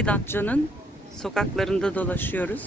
Eski sokaklarında dolaşıyoruz.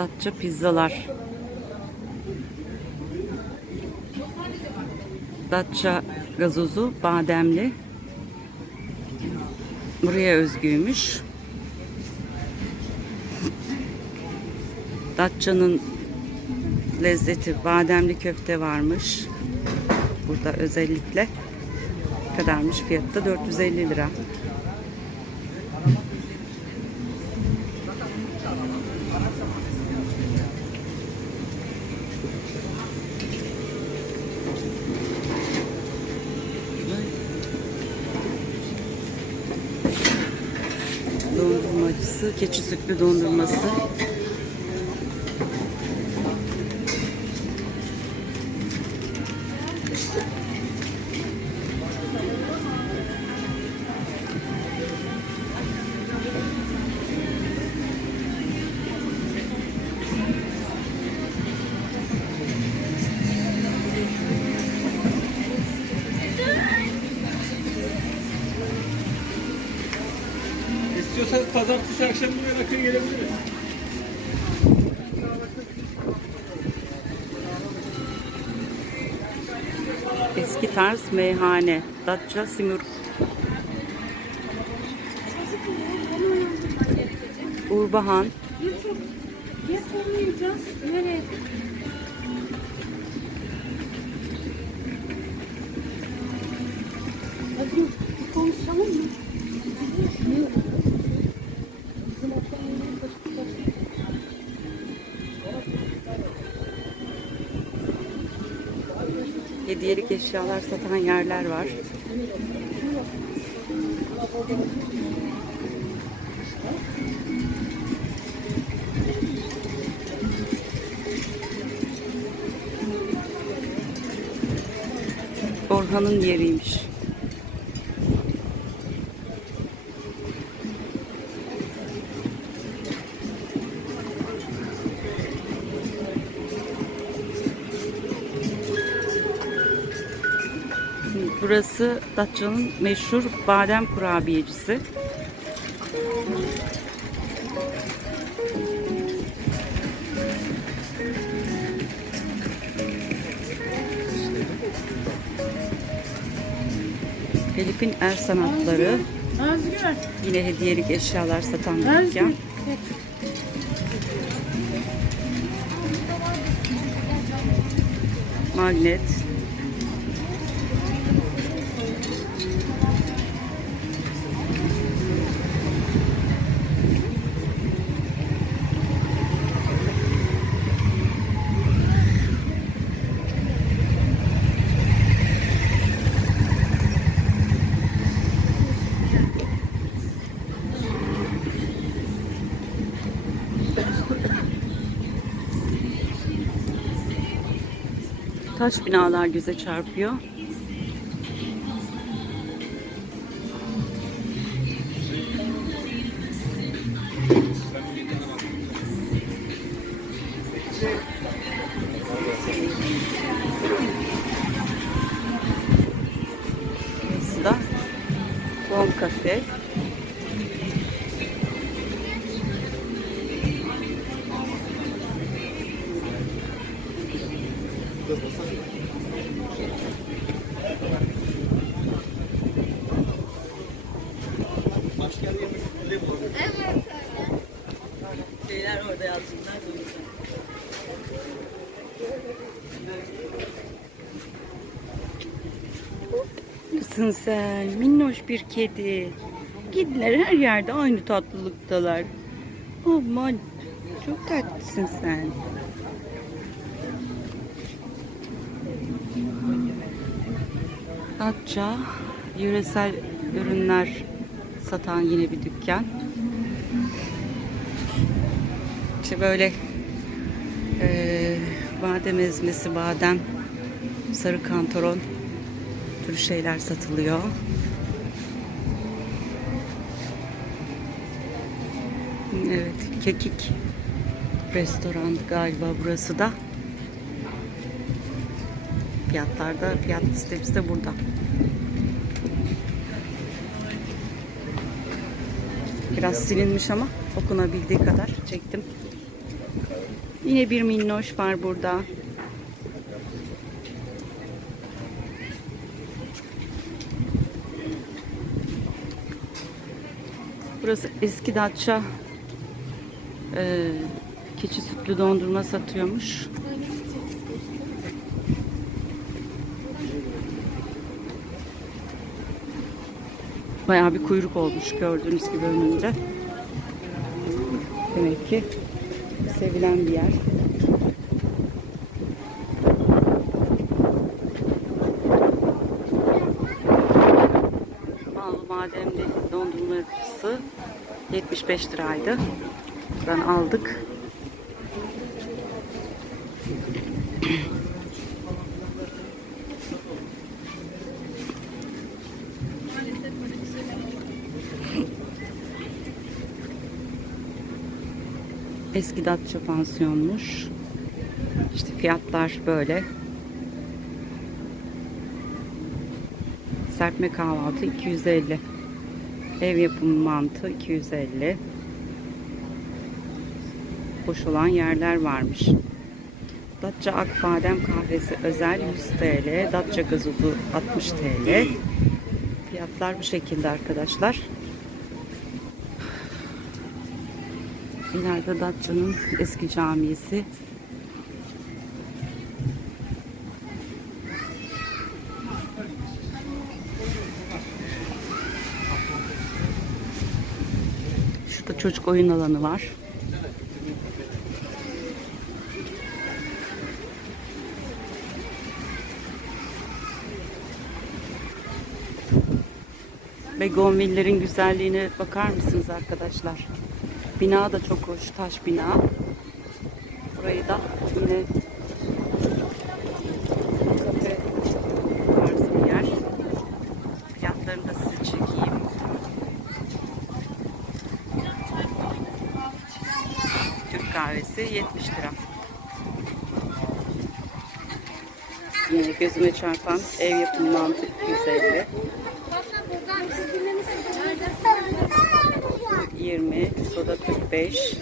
Datça pizzalar. Datça gazozu bademli. Buraya özgüymüş. Datça'nın lezzeti bademli köfte varmış. Burada özellikle kadarmış fiyatta 450 lira. Dondurmacısı, keçi sütlü dondurması. İstiyorsanız pazartesi akşam buraya rakıya gelebiliriz. Eski tarz meyhane. Datça Simur. Urbahan. Yatırmayacağız. Nereye? Hadi konuşalım mı? Hediyelik eşyalar satan yerler var. Orhan'ın yeriymiş. Burası Datça'nın meşhur badem kurabiyecisi. Elif'in el sanatları. Özgür. Yine hediyelik eşyalar satan bir Özgür. dükkan. Magnet. Taş binalar göze çarpıyor. Burası da Bon Cafe. Mısın sen? Minnoş bir kedi. Kediler her yerde aynı tatlılıktalar. Aman. Çok tatlısın sen. Datça yöresel ürünler satan yine bir dükkan. İşte böyle eee badem ezmesi, badem, sarı kantaron tür şeyler satılıyor. Evet, kekik restoran galiba burası da. Fiyatlar da, fiyat listemiz de burada. Biraz silinmiş ama okunabildiği kadar çektim. Yine bir minnoş var burada. Burası eski Datça e, keçi sütlü dondurma satıyormuş. Bayağı bir kuyruk olmuş gördüğünüz gibi önünde. Demek ki sevilen bir yer. Bademli dondurması 75 liraydı. Buradan aldık. Eski Datça pansiyonmuş. İşte fiyatlar böyle. Serpme kahvaltı 250. Ev yapımı mantı 250. Boş olan yerler varmış. Datça Akbadem kahvesi özel 100 TL. Datça gazozu 60 TL. Fiyatlar bu şekilde arkadaşlar. İleride Datça'nın eski camisi. Çocuk oyun alanı var. Begonvillerin güzelliğine bakar mısınız arkadaşlar? Bina da çok hoş. Taş bina. Burayı da yine kafe tarzı bir yer. Fiyatlarını da size çekeyim. Türk kahvesi 70 lira. Yine gözüme çarpan ev yapımı mantı 250. 20, soda 45,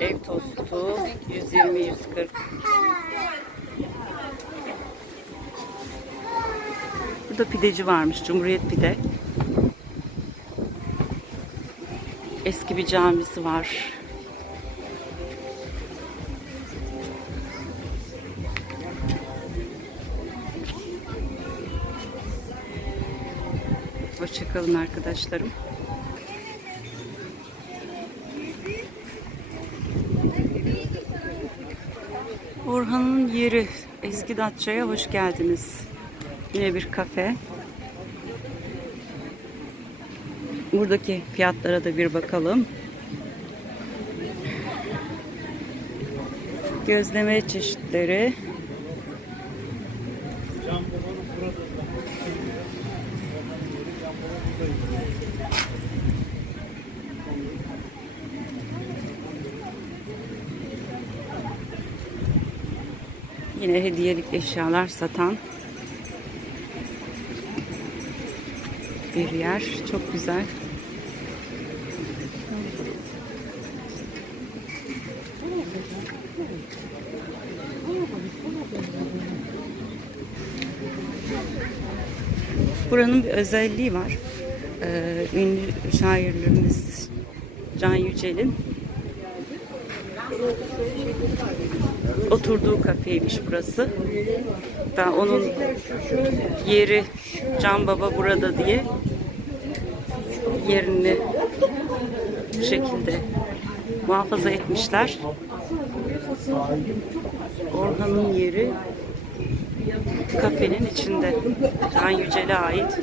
ev tostu 120 140. Burada pideci varmış, Cumhuriyet Pide. Eski bir camisi var. Hoşçakalın arkadaşlarım. Orhan'ın yeri eski Datça'ya hoş geldiniz. Yine bir kafe. Buradaki fiyatlara da bir bakalım. Gözleme çeşitleri. Yine hediyelik eşyalar satan bir yer. Çok güzel. Buranın bir özelliği var. Ee, ünlü şairlerimiz Can Yücel'in oturduğu kafeymiş burası. Da onun yeri Can Baba burada diye yerini bu şekilde muhafaza etmişler. Orhan'ın yeri kafenin içinde. Can Yücel'e ait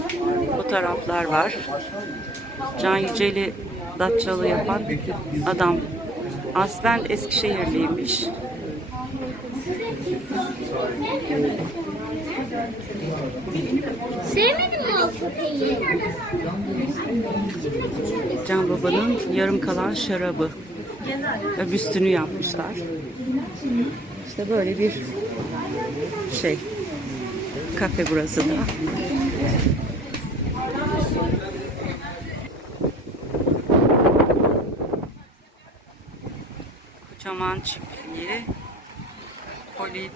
fotoğraflar var. Can Yücel'i Datçalı yapan adam aslen Eskişehirliymiş. Sevmedin mi o köpeği? Can Baba'nın yarım kalan şarabı. Ve büstünü yapmışlar. İşte böyle bir şey. Kafe burası da. Kocaman çiftliği. Poli.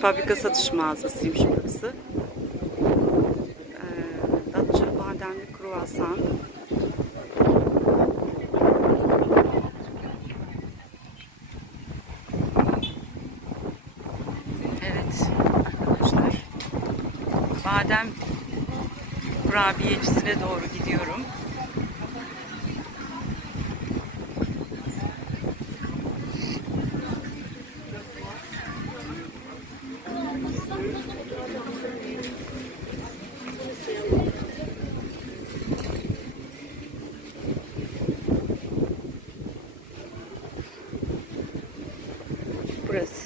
Fabrika satış mağazasıymış burası. Ee, Datça bademli kruvasan. Evet arkadaşlar. Badem kurabiyecisine doğru gidiyorum.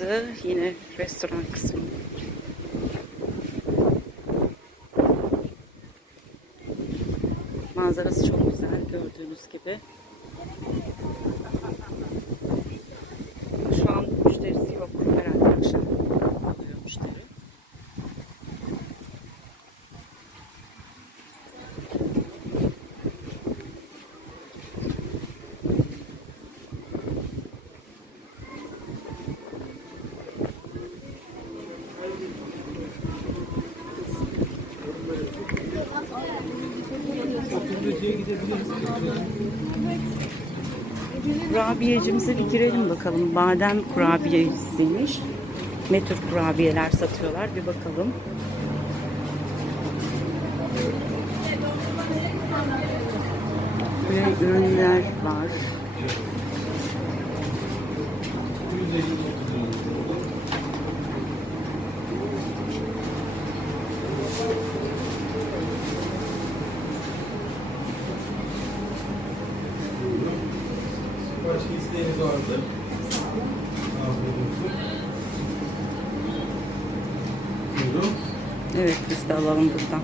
Burası yine restoran kısmı. Manzarası çok güzel gördüğünüz gibi. Şu an müşterisi yok. Herhalde akşam oluyor müşteri. Kurabiyecimize bir girelim bakalım. Badem kurabiyesiymiş. Ne tür kurabiyeler satıyorlar bir bakalım. Böyle ürünler var. De alalım buradan.